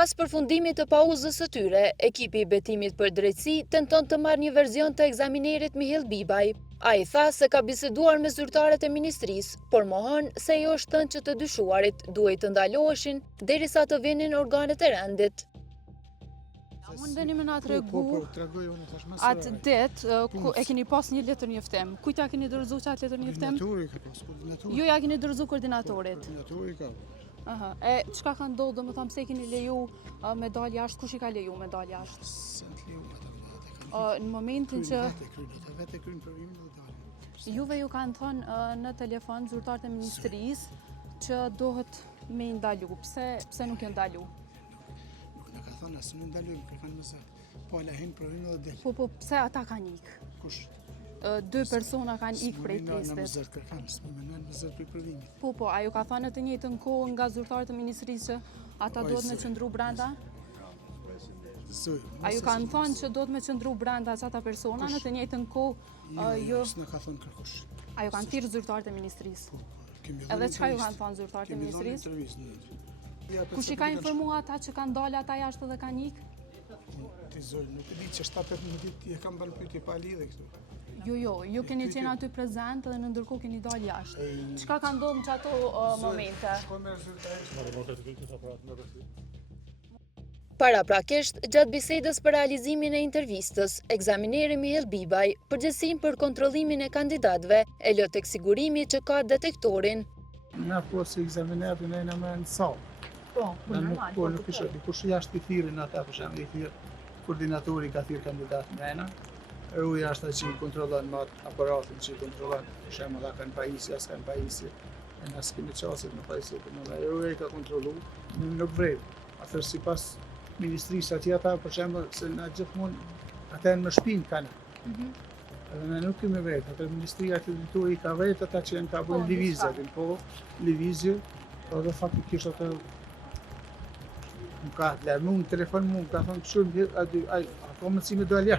Pas përfundimit të pauzës së tyre, ekipi i betimit për drejtësi tenton të marrë një verzion të ekzaminerit Mihill Bibaj. Ai tha se ka biseduar me zyrtarët e ministrisë, por mohon se jo është thënë që të dyshuarit duhet të ndaloheshin derisa të vinin organet e rendit. Unë deni me na tregu atë ditë ku e keni pas një letër njoftim. Kujt ja keni dorëzuar atë letër njoftim? Koordinatori ka pas, koordinatori. Ju ja keni dorëzuar koordinatorit. Koordinatori ka. Aha. E çka ka ndodhur, domethënë pse keni leju me dalë jashtë? Kush i ka leju me dalë jashtë? Në momentin që Vetë kryen provimin dhe dalin. juve ju kanë thënë në telefon zyrtarët e ministrisë që dohet me ndalu. Pse nuk janë ndalu? Nuk na ka thënë asë nuk ndalojmë, kërkan më sa. Po ala hin provimin dhe del. Po pse ata kanë ikë? Kush? 2 persona kanë ikë prej Në listit. mëzër kërkan, s'më mënën mëzër për provimit. Po, a ju ka thënë të njëjtën kohë nga zyrtarët e ministrisë që ata duhet me qëndru brenda? A ju kanë thënë që duhet me qëndru brenda çata persona në të njëjtën kohë Jo, s'na ka thënë kërkush. A ju kanë thirrë zyrtarët e ministrisë? Kemi Edhe çka ju kanë thënë zyrtarët e ministrisë? Kush i ka informuar ata që kanë dalë ata jashtë dhe kanë ikë? Ti zoj, nuk e di që 7-8 ditë e kam bërë pyetje pa lidhje këtu. Ju keni qenë aty prezent dhe në ndërkohë keni dalë jashtë. Çka ka ndodhur në çato momente? Shkoj me zyrtarin. Paraprakisht, gjatë bisedës për realizimin e intervistës, ekzamineri Mihill Bibaj, përgjegjësinë për kontrollimin e kandidatëve, e lë tek sigurimi që ka detektorin. Na po si ekzaminerë në në më në salë. Po, normal. Po nuk ishte, dikush jashtë i thirrin ata, për shembull, i thirr koordinatori ka thirr kandidat mëna. Rruja është që i kontrollon më aparatin që i kontrollon, për shembull, ata kanë pajisje, as kanë pajisje. E na s'kemi qasit në pajisje, por në rruja i ka kontrollu, nuk vrej. Atëherë sipas ministrisë atje ata, për shembull, se na gjithmonë ata në shtëpinë kanë. Edhe ne nuk kemi vetë, atër Ministria e Territori ka vetë ata që janë ka bërë lëvizje, po lëvizje, edhe faktikisht atë më ka lërmu në telefon mu, më ka thonë kështu, ato mësime do jashtë.